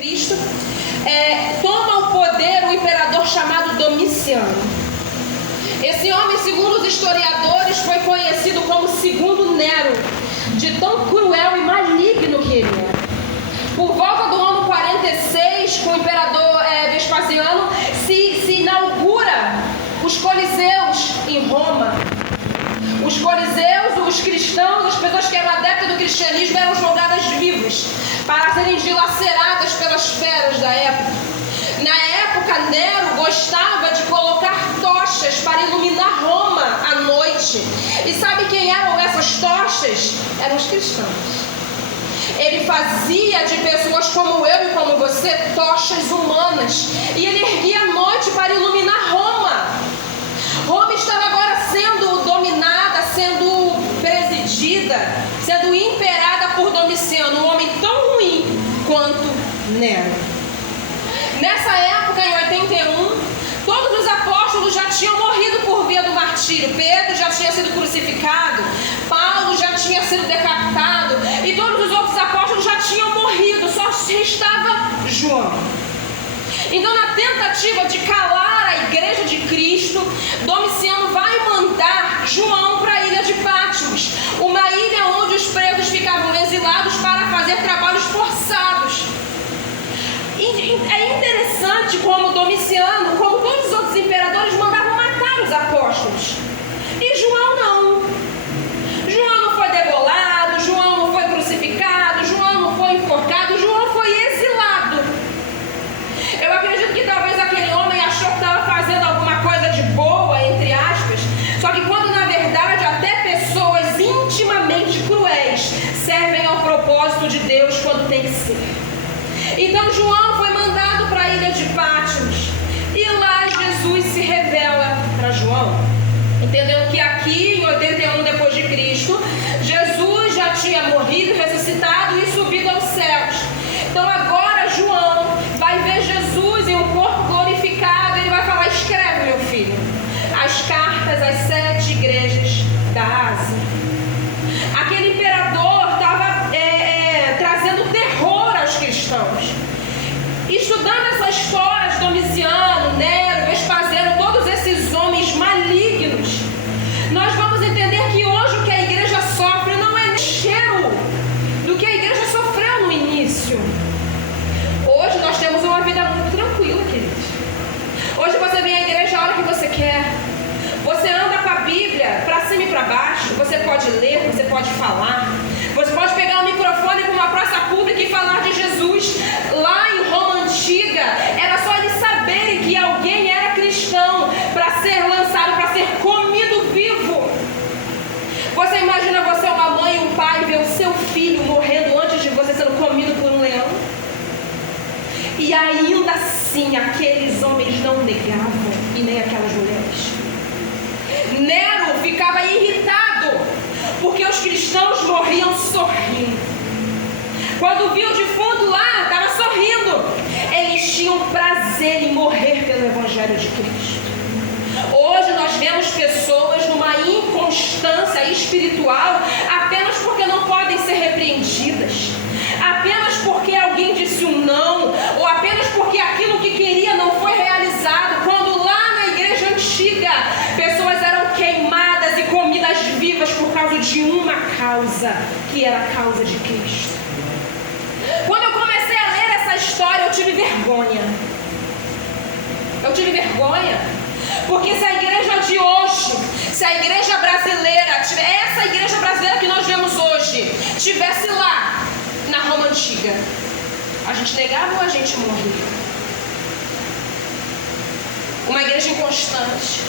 Cristo, toma o poder o imperador chamado Domiciano. Esse homem, segundo os historiadores, foi conhecido como Segundo Nero, de tão cruel e maligno que ele era. Por volta do ano 46, com o imperador Vespasiano, se inaugura os Coliseus em Roma. Os Coliseus, os cristãos, as pessoas que eram adeptas do cristianismo eram jogadas vivas para serem dilaceradas pelas feras da época. Na época, Nero gostava de colocar tochas para iluminar Roma à noite. E sabe quem eram essas tochas? Eram os cristãos. Ele fazia de pessoas como eu e como você tochas humanas. E ele erguia à noite para iluminar Roma. Roma estava agora sendo dominada, sendo presidida, sendo imperada por Domiciano, um homem tão ruim quanto Nero. Nessa época, em 81, todos os apóstolos já tinham morrido por via do martírio. Pedro já tinha sido crucificado, Paulo já tinha sido decapitado e todos os outros apóstolos já tinham morrido, só restava João. Então, na tentativa de calar a igreja de Cristo, Domiciano vai mandar João para a ilha de Patmos, uma ilha onde os presos ficavam exilados para fazer trabalhos forçados. É interessante como Domiciano, como todos os outros imperadores, mandavam matar os apóstolos. E João não. João não foi degolado, João não foi crucificado, João não foi enforcado, João foi exilado. Eu acredito que talvez aquele homem achou que estava fazendo alguma coisa de boa, entre aspas, só que quando na verdade até pessoas intimamente cruéis servem ao propósito de Deus quando tem que ser. Então João foi mandado para a ilha de Patmos e lá Jesus se revela para João, entendendo que aqui em 81 depois de Cristo, Jesus já tinha morrido, ressuscitado e subido aos céus. Então agora João vai ver Jesus em um corpo glorificado e ele vai falar: escreve, meu filho, as cartas às 7 igrejas da Ásia. Aquele imperador estava trazendo terror aos cristãos. Estudando essa história de Domiciano, Nero, Vespasiano, todos esses homens malignos, nós vamos entender que hoje o que a igreja sofre não é cheiro do que a igreja sofreu no início. Hoje nós temos uma vida muito tranquila, queridos. Hoje você vem à igreja a hora que você quer. Você anda com a Bíblia para cima e para baixo. Você pode ler, você pode falar. Você pode pegar o microfone para uma praça pública e falar de Jesus. Lá em Roma Antiga, era só eles saberem que alguém era cristão para ser lançado, para ser comido vivo. Você imagina você, uma mãe e um pai, ver o seu filho morrendo antes de você sendo comido por um leão? E ainda assim, aqueles homens não negavam, e nem aquelas mulheres. Nero ficava irritado, porque os cristãos morriam sorrindo. Quando viu o defunto lá, estava sorrindo. Eles tinham prazer em morrer pelo Evangelho de Cristo. Hoje nós vemos pessoas numa inconstância espiritual apenas porque não podem ser repreendidas, apenas porque alguém disse um não, ou apenas porque aquilo que queria não foi realizado, quando lá na igreja antiga pessoas eram queimadas e comidas vivas por causa de uma causa, que era a causa de Cristo. Quando eu comecei a ler essa história, eu tive vergonha. Porque se a igreja de hoje, se a igreja brasileira, essa igreja brasileira que nós vemos hoje, tivesse lá na Roma Antiga, a gente negava ou a gente morria? Uma igreja inconstante,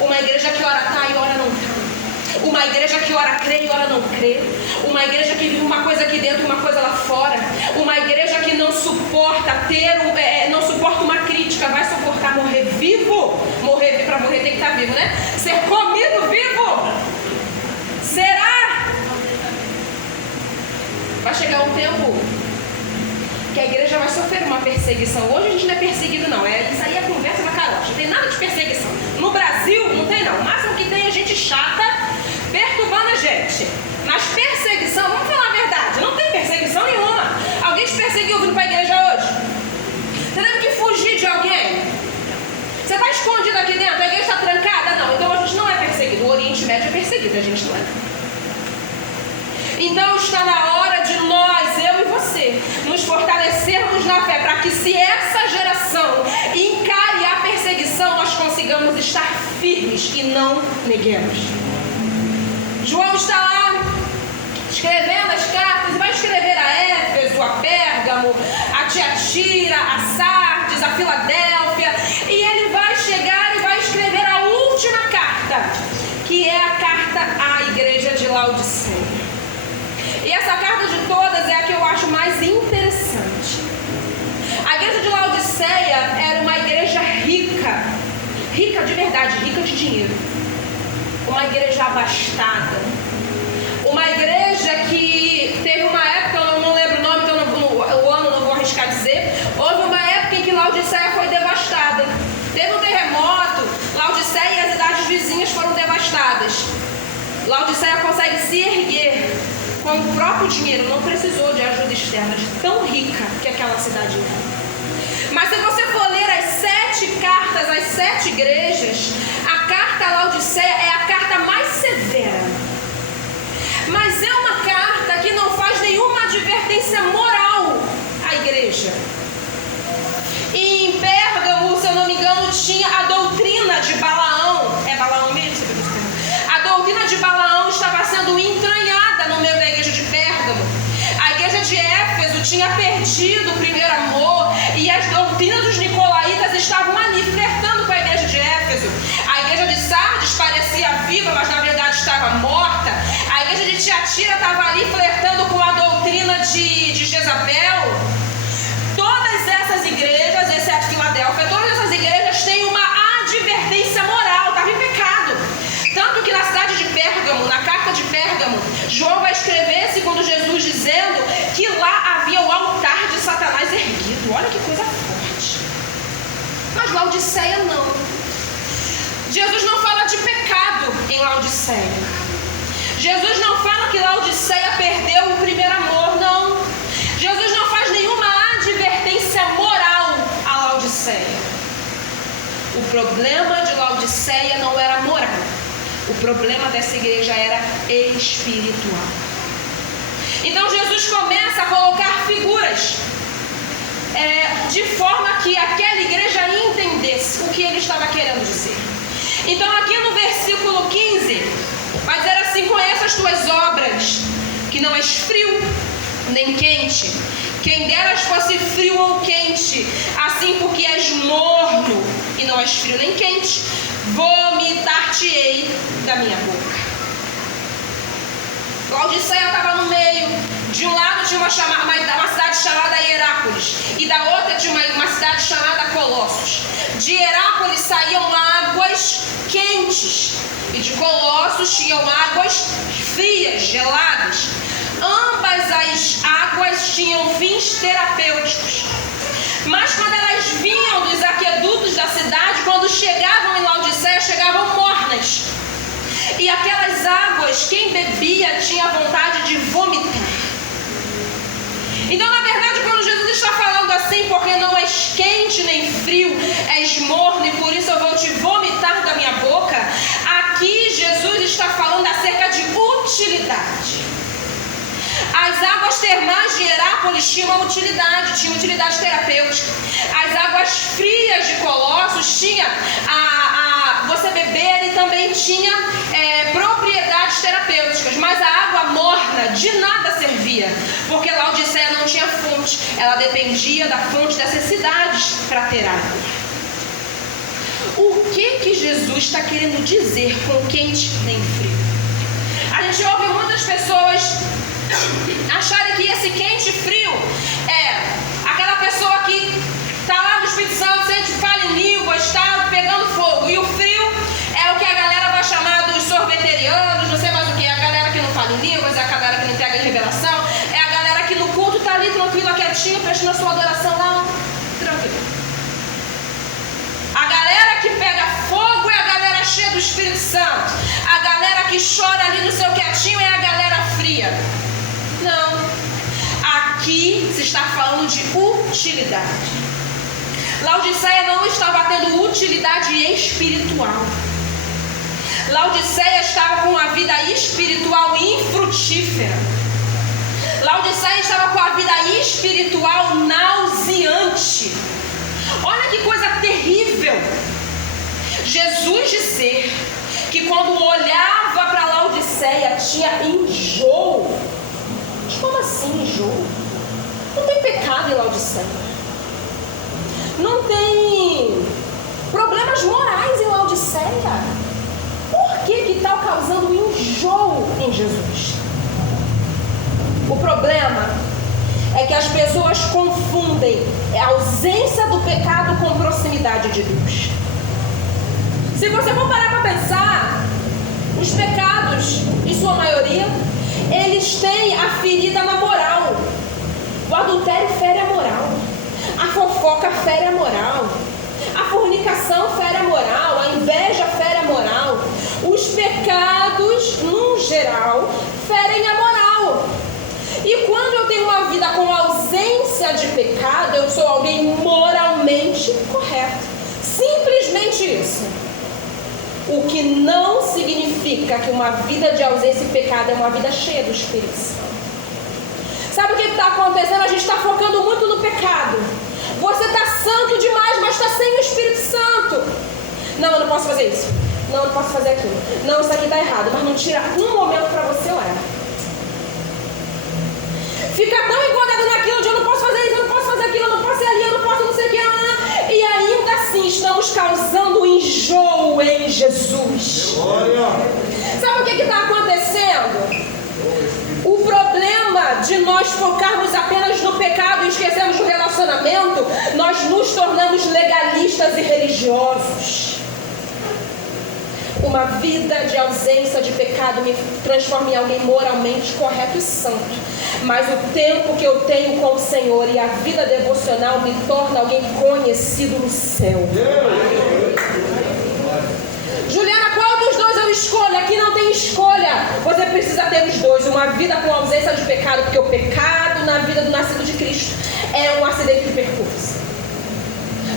uma igreja que ora tá e ora não tá, uma igreja que ora crê e ora não crê, uma igreja que vive uma coisa aqui dentro e uma coisa lá fora, uma igreja que não suporta não suporta uma crítica, vai suportar morrer vivo. Para morrer tem que estar vivo, né? Ser comido vivo. Será? Vai chegar um tempo que a igreja vai sofrer uma perseguição. Hoje a gente não é perseguido não, isso aí é conversa na carocha, não tem nada de perseguição. No Brasil não tem não, o máximo que tem é gente chata perturbando a gente. Mas perseguição, vamos falar a verdade, não tem perseguição nenhuma. Alguém te perseguiu vindo para a igreja hoje? a gente não é. Então está na hora de nós, eu e você, nos fortalecermos na fé, para que se essa geração encare a perseguição, nós consigamos estar firmes e não neguemos. João está lá escrevendo as cartas, vai escrever a Éfeso, a Pérgamo, a Tiatira, a Sardes, a Filadélfia, e ele vai chegar e vai escrever a última carta, que é a carta à igreja de Laodiceia. E essa carta de todas é a que eu acho mais interessante. A igreja de Laodiceia era uma igreja rica, rica de verdade, rica de dinheiro, uma igreja abastada, uma igreja que teve uma época, eu não lembro o nome, então o ano não vou arriscar dizer, houve uma época em que Laodiceia foi devastada. Teve um terremoto, Laodiceia e as cidades vizinhas foram devastadas. Laodiceia consegue se erguer com o próprio dinheiro, não precisou de ajuda externa, de tão rica que aquela cidade era. Mas se você for ler as 7 cartas, as 7 igrejas, a carta a Laodiceia é a carta mais severa. Mas é uma carta que não faz nenhuma advertência moral à igreja. E em Pérgamo, se eu não me engano, tinha a doutrina de Balaão. É Balaão mesmo? A doutrina de Balaão estava sendo entranhada no meio da igreja de Pérgamo. A igreja de Éfeso tinha perdido o primeiro amor e as doutrinas dos nicolaítas estavam ali flertando com a igreja de Éfeso. A igreja de Sardes parecia viva, mas na verdade estava morta. A igreja de Tiatira estava ali flertando com a doutrina de Jezabel. Todas essas igrejas, exceto Filadélfia, todas essas igrejas têm uma advertência moral, estava em pecado. Tanto que na cidade de Pérgamo, na carta de Pérgamo, João vai escrever, segundo Jesus, dizendo que lá havia o altar de Satanás erguido. Olha que coisa forte. Mas Laodiceia não. Jesus não fala de pecado em Laodiceia. Jesus não fala que Laodiceia perdeu o primeiro amor, não. Jesus não faz nenhuma advertência moral a Laodiceia. O problema de Laodiceia não era moral. O problema dessa igreja era espiritual. Então Jesus começa a colocar figuras de forma que aquela igreja entendesse o que ele estava querendo dizer. Então aqui no versículo 15, vai dizer assim: conheça as tuas obras, que não és frio nem quente. Quem deras fosse frio ou quente, assim porque és morno e não és frio nem quente, vomitar-te-ei da minha boca. Laodiceia estava no meio. De um lado tinha uma cidade chamada Hierápolis, e da outra tinha uma cidade chamada Colossos. De Hierápolis saíam águas quentes, e de Colossos tinham águas frias, geladas. Ambas as águas tinham fins terapêuticos. Mas quando elas vinham dos aquedutos da cidade, quando chegavam em Laodiceia, chegavam mornas. E aquelas águas, quem bebia tinha vontade de vomitar. Então, na verdade, quando Jesus está falando assim, porque não és quente nem frio, és morno e por isso eu vou te vomitar da minha boca, aqui Jesus está falando acerca de utilidade. As águas termais de Hierápolis tinham uma utilidade, tinham utilidade terapêutica. As águas frias de Colossos tinha você beber, e também tinha propriedades terapêuticas. Mas a água morna de nada servia, porque Laodiceia não tinha fonte. Ela dependia da fonte dessas cidades para ter água. O que Jesus está querendo dizer com quente nem frio? A gente ouve muitas pessoas acharem que esse quente e frio é aquela pessoa que está lá no Espírito Santo, sente, fala em línguas, está pegando fogo. E o frio é o que a galera vai chamar dos sorveterianos, não sei mais o que. É a galera que não fala em línguas, é a galera que não entrega revelação, é a galera que no culto está ali tranquila, quietinho, prestando a sua adoração lá, tranquilo. A galera que pega fogo é a galera cheia do Espírito Santo. A galera que chora ali no seu quietinho é a galera fria. Não. Aqui se está falando de utilidade. Laodiceia não estava tendo utilidade espiritual. Laodiceia estava com uma vida espiritual infrutífera. Laodiceia estava com a vida espiritual nauseante. Olha que coisa terrível. Jesus dizer que quando olhava para Laodiceia tinha enjoo. Mas como assim enjoo? Não tem pecado em Laodiceia. Não tem problemas morais em Laodiceia. Por que está causando enjoo em Jesus? O problema é que as pessoas confundem a ausência do pecado com proximidade de Deus. Se você for parar para pensar, os pecados, em sua maioria, eles têm a ferida na moral. O adultério fere a moral, a fofoca fere a moral, a fornicação fere a moral, a inveja fere a moral. Os pecados, no geral, ferem a moral. E quando eu tenho uma vida com ausência de pecado, eu sou alguém moralmente correto. Simplesmente isso. O que não significa que uma vida de ausência de pecado é uma vida cheia do Espírito Santo. Sabe o que está acontecendo? A gente está focando muito no pecado. Você está santo demais, mas está sem o Espírito Santo. Não, eu não posso fazer isso. Não, eu não posso fazer aquilo. Não, isso aqui está errado. Mas não tira um momento para você orar. Fica tão incomodado naquilo de eu não posso fazer isso, eu não posso fazer aquilo, eu não posso ir ali, eu não posso não sei o que. E ainda assim estamos causando enjoo em Jesus. Sabe o que está acontecendo? O problema de nós focarmos apenas no pecado e esquecermos do relacionamento, nós nos tornamos legalistas e religiosos. Uma vida de ausência de pecado me transforma em alguém moralmente correto e santo. Mas o tempo que eu tenho com o Senhor e a vida devocional me torna alguém conhecido no céu. Juliana, qual dos dois eu escolho? Aqui não tem escolha. Você precisa ter os dois. Uma vida com ausência de pecado, porque o pecado na vida do nascido de Cristo é um acidente de percurso.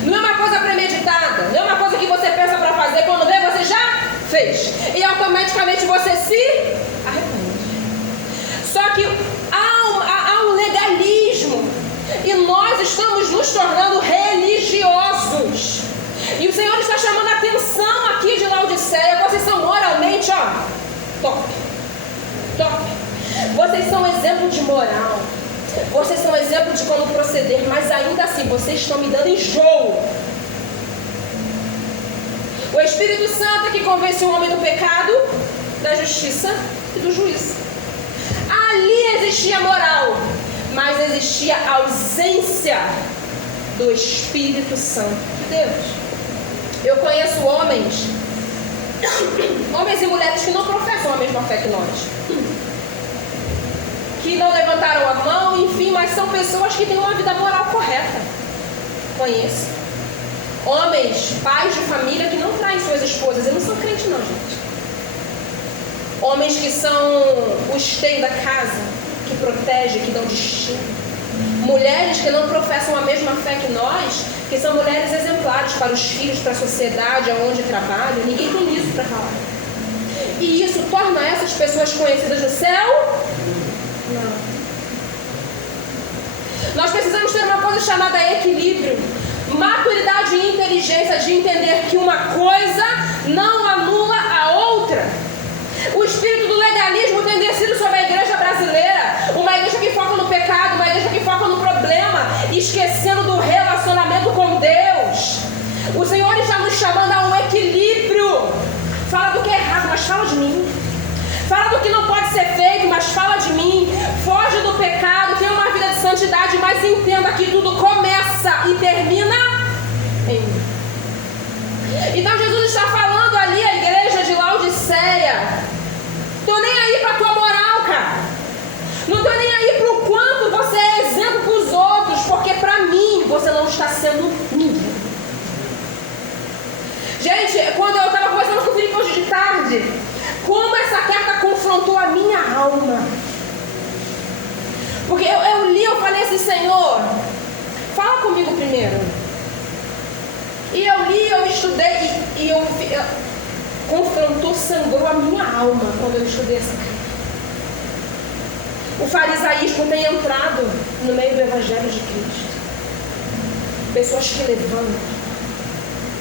Não é uma coisa premeditada. Não é uma coisa que você pensa para fazer. Quando vê, você já fez. E automaticamente você se arrepende. Só que há um legalismo. E nós estamos nos tornando religiosos. E o Senhor está chamando a atenção aqui de Laodiceia. Vocês são moralmente, top. Top. Vocês são exemplo de moral. Vocês são exemplo de como proceder. Mas ainda assim, vocês estão me dando enjoo. O Espírito Santo é que convence o homem do pecado, da justiça e do juízo. Ali existia moral, mas existia ausência do Espírito Santo de Deus. Eu conheço homens e mulheres que não professam a mesma fé que nós, que não levantaram a mão, enfim, mas são pessoas que têm uma vida moral correta. Conheço homens, pais de família que não traem suas esposas. Eles não são crentes não, gente. Homens que são o esteio da casa, que protegem, que dão destino. Mulheres que não professam a mesma fé que nós, que são mulheres exemplares para os filhos, para a sociedade, aonde trabalham. Ninguém tem isso para falar. E isso torna essas pessoas conhecidas no céu? Não. Nós precisamos ter uma coisa chamada equilíbrio. Maturidade e inteligência de entender que uma coisa não anula a outra. O espírito do legalismo tem descido sobre a igreja brasileira. Uma igreja que foca no pecado, uma igreja que foca no problema, esquecendo do relacionamento com Deus. O Senhor está nos chamando a um equilíbrio. Fala do que é errado, mas fala de mim. Fala do que não pode ser feito, mas fala de mim. Foge do pecado, tenha uma vida de santidade, mas entenda que tudo começa e termina em mim. Então Jesus está falando ali à igreja de Laodiceia: tô nem aí pra tua moral, cara. Não tô nem aí pro quanto você é exemplo pros outros, porque pra mim você não está sendo ninguém. Gente, quando eu estava conversando com o Felipe hoje de tarde, como essa carta confrontou a minha alma. Porque eu li, eu falei assim: Senhor, fala comigo primeiro. E eu li, eu estudei, e confrontou, sangrou a minha alma quando eu estudei essa carta. O farisaísmo tem entrado no meio do Evangelho de Cristo. Pessoas que levantam,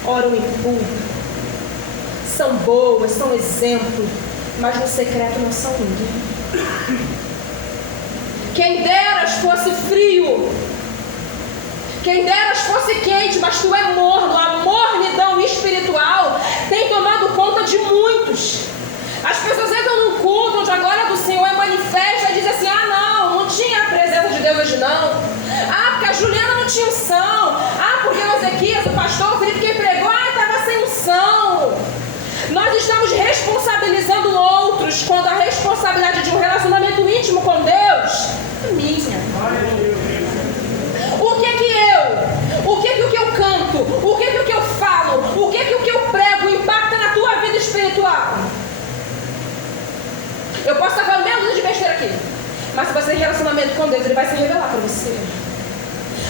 oram em público, são boas, são exemplo, mas no secreto não são ninguém. Quem deras fosse frio, quem deras fosse quente, mas tu é morno. A mornidão espiritual tem tomado conta de muitos. As pessoas entram num culto onde a glória do Senhor é manifesta e dizem assim: não tinha a presença de Deus hoje não. Porque a Juliana não tinha unção. Porque o Ezequias, o pastor, o Felipe, quem pregou, estava sem unção. Nós estamos responsabilizando outros, quando a responsabilidade de um relacionamento íntimo com Deus é minha. O que eu canto, o que eu falo, o que eu prego impacta na tua vida espiritual? Eu posso estar falando meia dúzia de besteira aqui, mas se você tem relacionamento com Deus, Ele vai se revelar para você.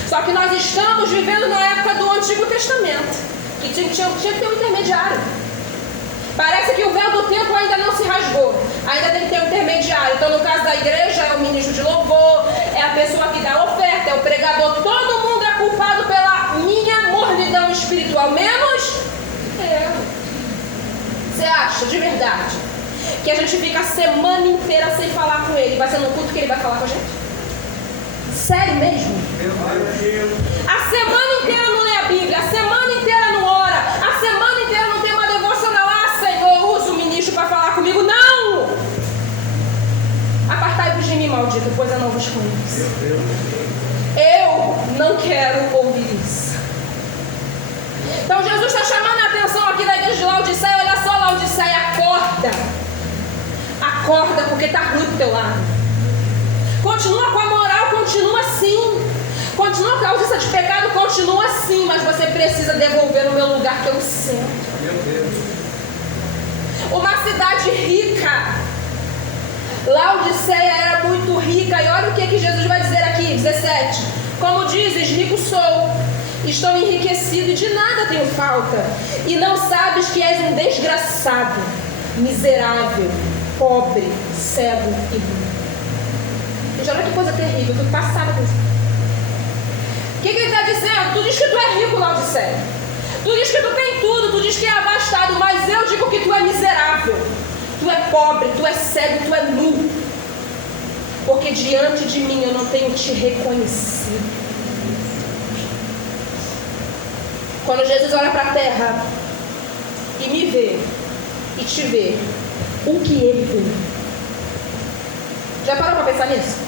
Só que nós estamos vivendo na época do Antigo Testamento, que tinha que ter um intermediário. Parece que o véu do templo ainda não se rasgou, ainda tem que ter um intermediário. Então, no caso da igreja, é o ministro de louvor, é a pessoa que dá a oferta, é o pregador. Todo mundo é culpado pela minha mornidão espiritual, menos eu. Você acha, de verdade, que a gente fica a semana inteira sem falar com Ele? Vai ser no culto que Ele vai falar com a gente? Sério mesmo? A semana inteira não lê a Bíblia, a semana inteira não ora, a semana inteira não tem uma devocional. Senhor, usa o ministro para falar comigo. Não! Apartai-vos de mim, maldito, pois eu não vos conheço. Eu não quero ouvir isso. Então Jesus está chamando a atenção aqui da igreja de Laodiceia. Olha só, Laodiceia, acorda. Acorda, porque está ruim pro teu lado. Continua com a moral, continua assim. Continua com a ausência de pecado, continua assim. Mas você precisa devolver no meu lugar, que é o centro. Meu Deus. Uma cidade rica. Laodiceia era muito rica. E olha o que Jesus vai dizer aqui, 17. Como dizes, rico sou, estou enriquecido e de nada tenho falta. E não sabes que és um desgraçado, miserável, pobre, cego e nu. Veja, olha que coisa terrível, tu passava com isso. O que ele está dizendo? Tu diz que tu é rico, Laodiceia. Tu diz que tu tem tudo, tu diz que é abastado, mas eu digo que tu é miserável. Tu é pobre, tu é cego, tu é nu. Porque diante de mim eu não tenho te reconhecido. Quando Jesus olha para a terra e me vê e te vê, o que ele vê? Já parou para pensar nisso?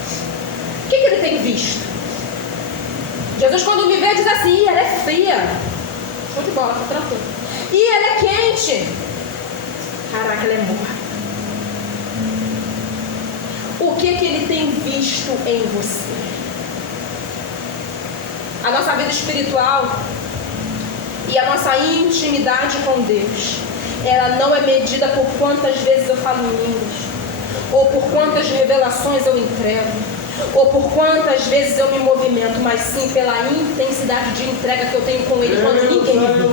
O que ele tem visto? Jesus, quando me vê, diz assim: ela é fria. Show de bola, tá tranquilo. E ela é quente. Caraca, ela é morta. O que ele tem visto em você? A nossa vida espiritual e a nossa intimidade com Deus, ela não é medida por quantas vezes eu falo em línguas, ou por quantas revelações eu entrego, ou por quantas vezes eu me movimento, mas sim pela intensidade de entrega que eu tenho com Ele quando ninguém me vê.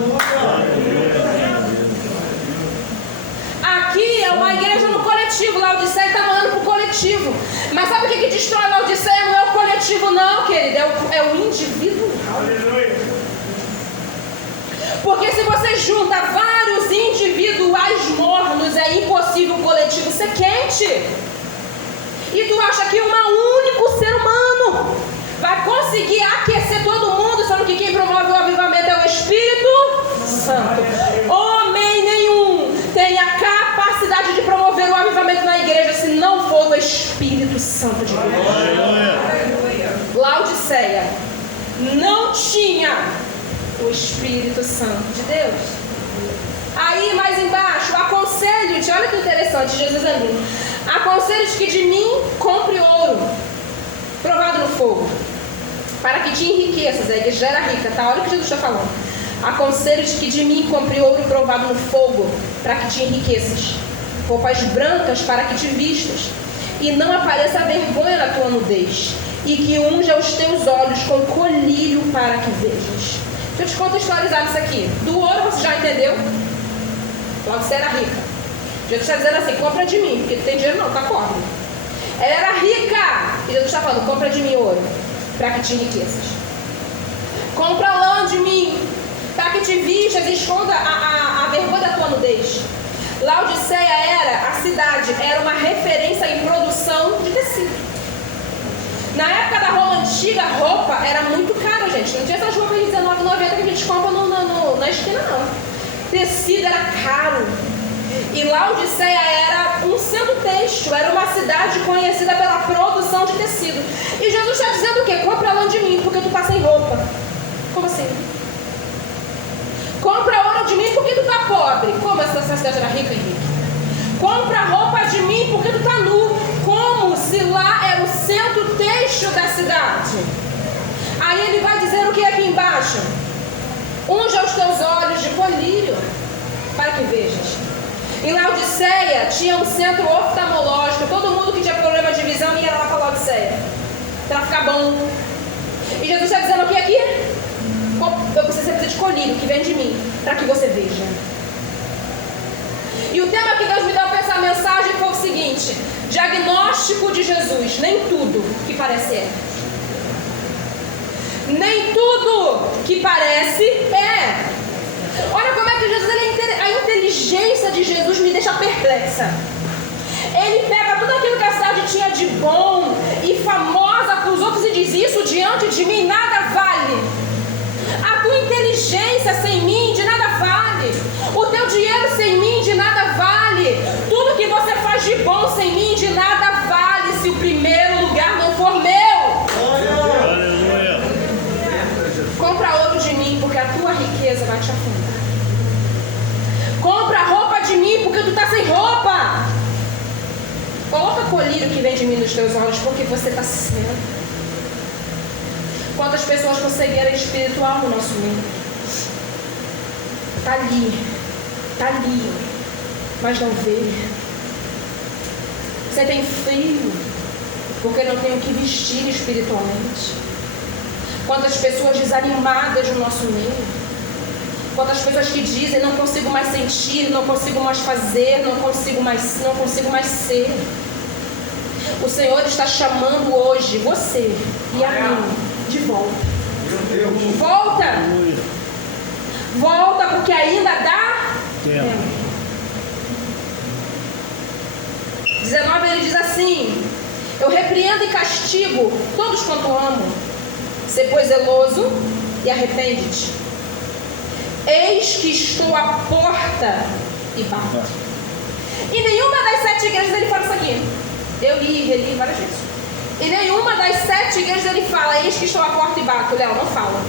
Aqui é uma igreja no coletivo. Laodiceia está mandando para o coletivo. Mas sabe o que destrói Laodiceia? Não é o coletivo não, querido, é o individual. Porque se você junta vários individuais mornos, é impossível o coletivo ser quente. E tu acha que um único ser humano vai conseguir aquecer todo mundo, sendo que quem promove o avivamento é o Espírito Santo. Homem nenhum tem a capacidade de promover o avivamento na igreja se não for o Espírito Santo de Deus. Laodiceia não tinha o Espírito Santo de Deus. Aí mais embaixo, aconselho-te, olha que interessante, Jesus ali. Aconselho-te que de mim compre ouro provado no fogo, para que te enriqueças. A igreja já era rica, tá? Olha o que Jesus está falando. Aconselho-te que de mim compre ouro provado no fogo, para que te enriqueças. Roupas brancas para que te vistas, e não apareça a vergonha na tua nudez, e que unja os teus olhos com colírio para que vejas. Deixa eu te contextualizar isso aqui. Do ouro você já entendeu? Laodiceia era rica. Jesus está dizendo assim, compra de mim, porque tu tem dinheiro não, tá pobre. Ela era rica. E Jesus está falando, compra de mim ouro, para que te enriqueças. Compra lã de mim, para que te vistas e esconda a vergonha da tua nudez. Laodiceia era, a cidade, era uma referência em produção de tecido. Na época da Roma antiga, a roupa era muito cara, gente. Não tinha essas roupas de R$19,90 que a gente compra na esquina, não. Tecido era caro. E Laodiceia era um centro têxtil, era uma cidade conhecida pela produção de tecido. E Jesus está dizendo o quê? Compra lã de mim, porque tu tá sem roupa. Como assim? Compra ouro de mim, porque tu tá pobre. Como essa cidade era rica, Henrique? Compra roupa de mim, porque tu tá nu. Como se lá era o centro têxtil da cidade. Aí ele vai dizer o que aqui embaixo? Unja os teus olhos de colírio, para que vejas. Em Laodiceia tinha um centro oftalmológico. Todo mundo que tinha problema de visão ia lá para Laodiceia, para ficar bom. E Jesus está dizendo o que aqui? Você precisa de colírio, que vem de mim, para que você veja. E o tema que Deus me deu para essa mensagem foi o seguinte: diagnóstico de Jesus. Nem tudo que parece é. Nem tudo que parece é. Olha como é que Jesus, a inteligência de Jesus me deixa perplexa. Ele pega tudo aquilo que a cidade tinha de bom e famosa para os outros e diz: isso diante de mim nada vale. A tua inteligência sem mim de nada vale. O teu dinheiro sem mim de nada vale. Tudo que você faz de bom sem mim de nada vale se o primeiro lugar não for meu. Aleluia. Compra ouro de mim, porque a tua riqueza vai te afundar. Compra roupa de mim, porque tu tá sem roupa. Coloca colírio que vem de mim nos teus olhos, porque você está cego. Quantas pessoas com cegueira espiritual no nosso meio? Está ali, mas não vê. Você tem frio, porque não tem o que vestir espiritualmente. Quantas pessoas desanimadas no nosso meio? Quantas pessoas que dizem: não consigo mais sentir, não consigo mais fazer, não consigo mais ser. O Senhor está chamando hoje você e a mim de volta. Volta, porque ainda dá tempo. 19 ele diz assim: eu repreendo e castigo todos quanto amo. Sê pois zeloso e arrepende-te. Eis que estou à porta e bato. E nenhuma das 7 igrejas ele fala isso aqui. Eu li e reli várias vezes. E nenhuma das 7 igrejas ele fala: eis que estou à porta e bato. Léo, não fala.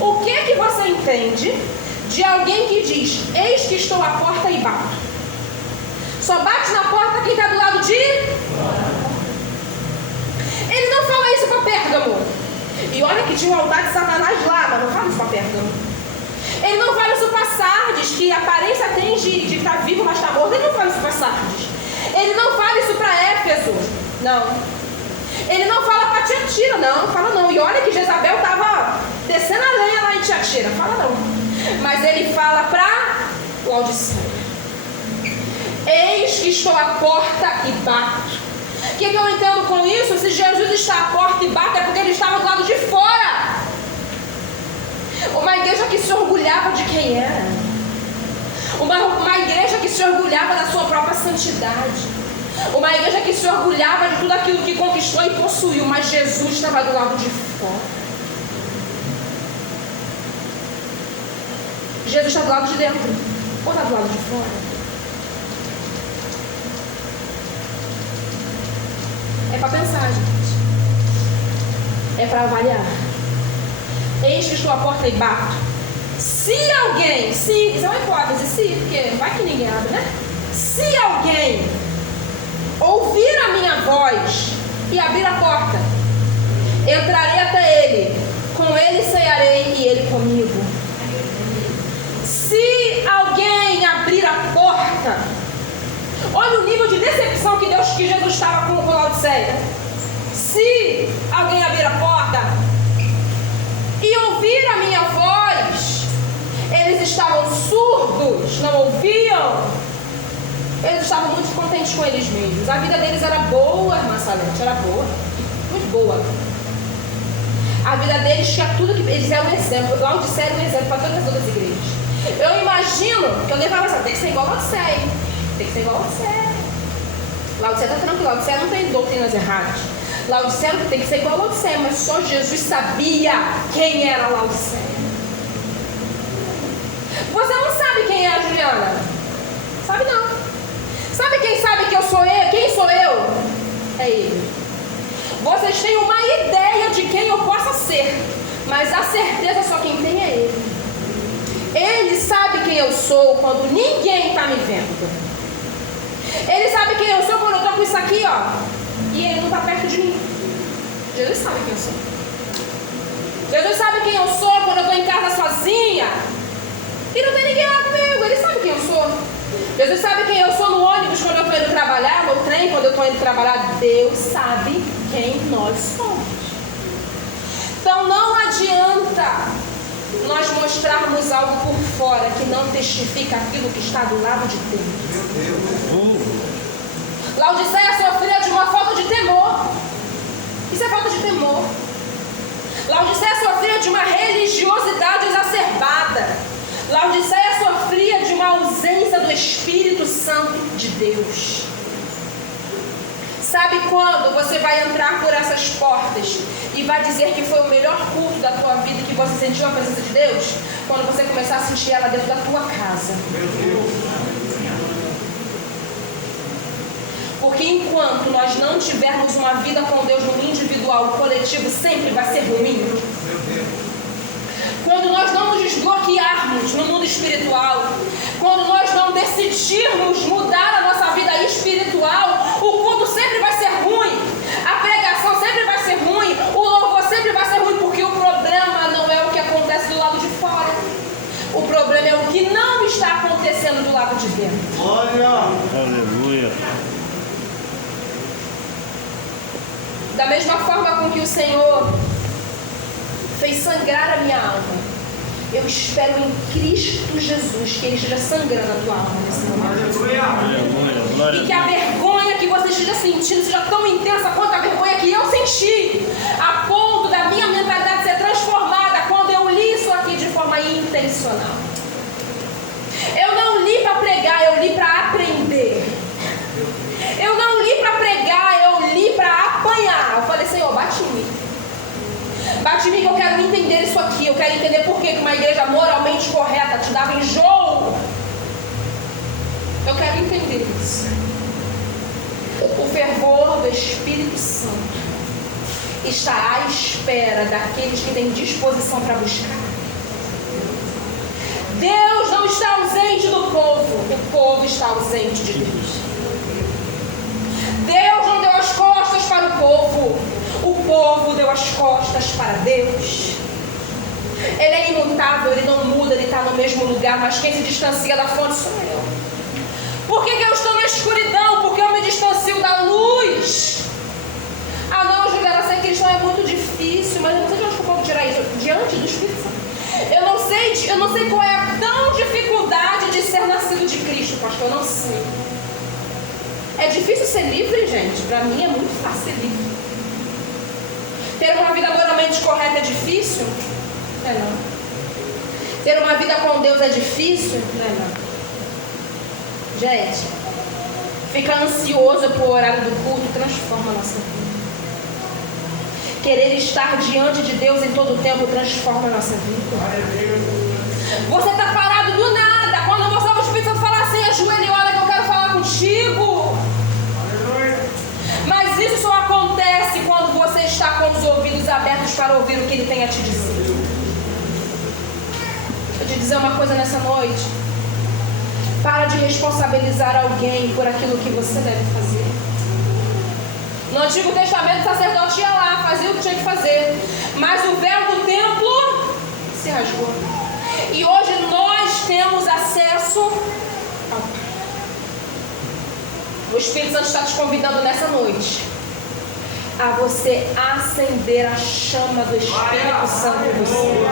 O que você entende de alguém que diz: eis que estou à porta e bato? Só bate na porta quem está do lado de... Ele não fala isso para Pérgamo. E olha que tinha um altar de Satanás lá, mas não fala isso para Pérgamo. Ele não fala isso para Sardes, que aparência tem de estar vivo, mas está morto. Ele não fala isso para Sardes. Ele não fala isso para Éfeso. Não. Ele não fala para Tiatira. Não, fala não. E olha que Jezabel estava descendo a lenha lá em Tiatira. Fala não. Mas ele fala para Laodiceia: eis que estou à porta e bato. O que eu entendo com isso? Se Jesus está à porta e bate, é porque ele estava do lado de fora. Uma igreja que se orgulhava de quem era. Uma igreja que se orgulhava da sua própria santidade. Uma igreja que se orgulhava de tudo aquilo que conquistou e possuiu. Mas Jesus estava do lado de fora. Jesus está do lado de dentro ou está do lado de fora? É para pensar, gente. É para avaliar. Eis que estou à porta e bato. Se alguém, isso é uma hipótese, porque vai que ninguém abre, né? Se alguém ouvir a minha voz e abrir a porta, entrarei até ele, com ele cearei e ele comigo. Se alguém abrir a porta, olha o nível de decepção que Jesus estava com Laodiceia. Se alguém abrir a porta e ouvir a minha voz, eles estavam surdos, não ouviam. Eles estavam muito contentes com eles mesmos. A vida deles era boa, irmã Salete, era boa, muito boa. A vida deles tinha tudo que... Eles eram um exemplo. Laodiceia era um exemplo para todas as outras igrejas. Eu imagino que eu levava assim, tem que ser igual a Laodiceia. Tem que ser igual a Laodiceia. Laodiceia está tranquilo, Laodiceia não tem doutrinas erradas. Laodiceia tem que ser igual a Laodiceia, mas só Jesus sabia quem era Laodiceia. Você não sabe quem é a Juliana? Sabe não. Sabe quem sabe que eu sou eu? Quem sou eu? É ele. Vocês têm uma ideia de quem eu possa ser, mas a certeza só quem tem é ele. Ele sabe quem eu sou quando ninguém está me vendo. Ele sabe quem eu sou quando eu estou com isso aqui, ó, e ele não está perto de mim. Jesus sabe quem eu sou. Jesus sabe quem eu sou quando eu estou em casa sozinha e não tem ninguém lá comigo. Ele sabe quem eu sou. Jesus sabe quem eu sou no ônibus quando eu estou indo trabalhar, no trem quando eu estou indo trabalhar. Deus sabe quem nós somos. Então não adianta nós mostrarmos algo por fora que não testifica aquilo que está do lado de Deus. Laodiceia sofria de uma falta de temor. Isso é falta de temor. Laodiceia sofria de uma religiosidade exacerbada. Laodiceia sofria de uma ausência do Espírito Santo de Deus. Sabe quando você vai entrar por essas portas e vai dizer que foi o melhor culto da tua vida, que você sentiu a presença de Deus? Quando você começar a sentir ela dentro da tua casa. Porque enquanto nós não tivermos uma vida com Deus no individual, o coletivo sempre vai ser ruim. Quando nós não nos desbloquearmos no mundo espiritual, quando nós não decidirmos mudar a nossa vida espiritual, o culto sempre vai ser ruim, a pregação sempre vai ser ruim, o louvor sempre vai ser ruim, porque o problema não é o que acontece do lado de fora. O problema é o que não está acontecendo do lado de dentro. Glória! Aleluia! Da mesma forma com que o Senhor fez sangrar a minha alma, eu espero em Cristo Jesus que Ele esteja sangrando a tua alma nesse momento. Aleluia! E que a vergonha que você esteja sentindo seja tão intensa quanto a vergonha que eu senti, a ponto da minha mentalidade ser transformada quando eu li isso aqui de forma intencional. Eu não li para pregar, eu li para aprender. Eu não li para pregar, eu li para apanhar. Eu falei, Senhor, bate em mim. Bate em mim que eu quero entender isso aqui. Eu quero entender por que uma igreja moralmente correta te dava enjoo. Eu quero entender isso. O fervor do Espírito Santo está à espera daqueles que têm disposição para buscar. Deus não está ausente do povo está ausente de Deus. Deus não deu as costas para o povo deu as costas para Deus. Ele é imutável, ele não muda, ele está no mesmo lugar, mas quem se distancia da fonte sou eu. Por que eu estou na escuridão? Porque eu me distancio da luz. Ah não, Juliana, ser cristão é muito difícil, mas eu não sei de onde eu posso tirar isso, diante do Espírito Santo. Eu não sei qual é a tão dificuldade de ser nascido de Cristo, pastor, eu não sei. É difícil ser livre, gente? Para mim é muito fácil ser livre. Ter uma vida moralmente correta é difícil? Não é não. Ter uma vida com Deus é difícil? Não é não. Gente, ficar ansioso por horário do culto transforma a nossa vida. Querer estar diante de Deus em todo o tempo transforma a nossa vida. Você está parado do nada. Quando você o Espírito Santo fala assim, ajoelha e olha que eu quero falar contigo. Mas isso só acontece quando você está com os ouvidos abertos para ouvir o que Ele tem a te dizer. Deixa eu te dizer uma coisa nessa noite. Para de responsabilizar alguém por aquilo que você deve fazer. No Antigo Testamento, o sacerdote ia lá, fazia o que tinha que fazer. Mas o véu do templo se rasgou. E hoje nós temos acesso ao Pai. O Espírito Santo está te convidando nessa noite a você acender a chama do Espírito Santo em você.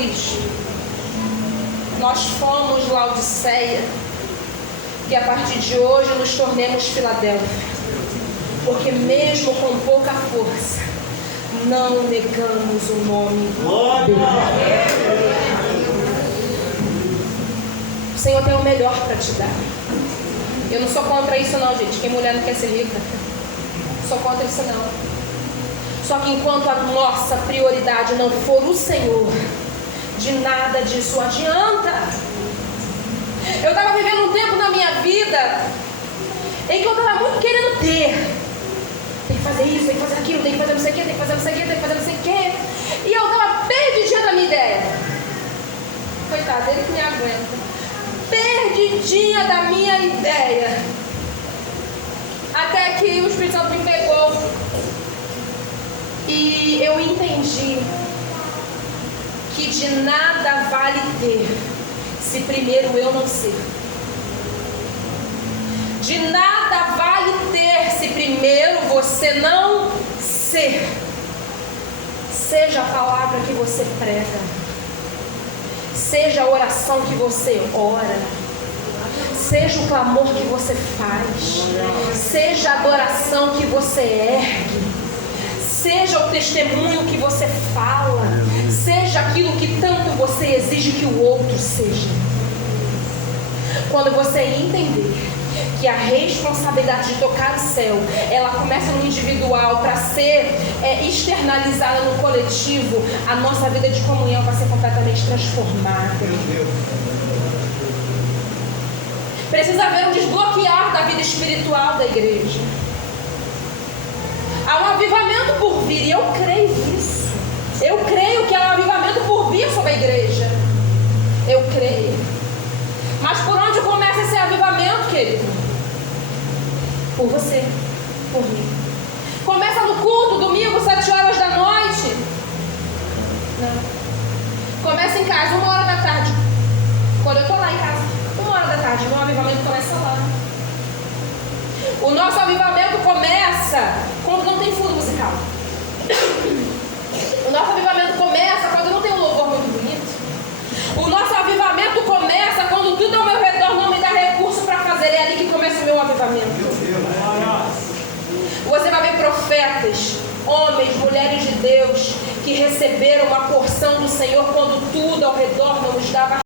Cristo. Nós fomos Laodiceia, que a partir de hoje nos tornemos Filadélfia, porque mesmo com pouca força, não negamos o nome dele. O Senhor tem o melhor para te dar. Eu não sou contra isso não, gente. Quem mulher não quer ser rica, sou contra isso não. Só que enquanto a nossa prioridade não for o Senhor, de nada disso adianta. Eu estava vivendo um tempo na minha vida em que eu estava muito querendo ter. Tem que fazer isso, tem que fazer aquilo, tem que fazer não sei o que, tem que fazer não sei o que, tem que fazer não sei o que. E eu estava perdidinha da minha ideia. Coitado, ele que me aguenta. Perdidinha da minha ideia. Até que o Espírito Santo me pegou. E eu entendi que de nada vale ter se primeiro eu não ser. De nada vale ter se primeiro você não ser. Seja a palavra que você prega, seja a oração que você ora, seja o clamor que você faz, seja a adoração que você ergue, seja o testemunho que você fala, seja aquilo que tanto você exige que o outro seja. Quando você entender que a responsabilidade de tocar o céu, ela começa no individual para ser externalizada no coletivo, a nossa vida de comunhão vai ser completamente transformada. Precisa haver um desbloquear da vida espiritual da igreja. Há um avivamento por vir, e eu creio nisso. Eu creio que há um avivamento por vir sobre a igreja. Eu creio. Mas por onde começa esse avivamento, querido? Por você, por mim. Começa no culto, domingo, 7 horas da noite? Não. Começa em casa, 1 hora da tarde. Quando eu estou lá em casa, 1 hora da tarde, meu avivamento começa lá. O nosso avivamento começa quando não tem fundo musical. O nosso avivamento começa quando não tem um louvor muito bonito. O nosso avivamento começa quando tudo ao meu redor não me dá recurso para fazer. É ali que começa o meu avivamento. Você vai ver profetas, homens, mulheres de Deus, que receberam uma porção do Senhor quando tudo ao redor não nos dava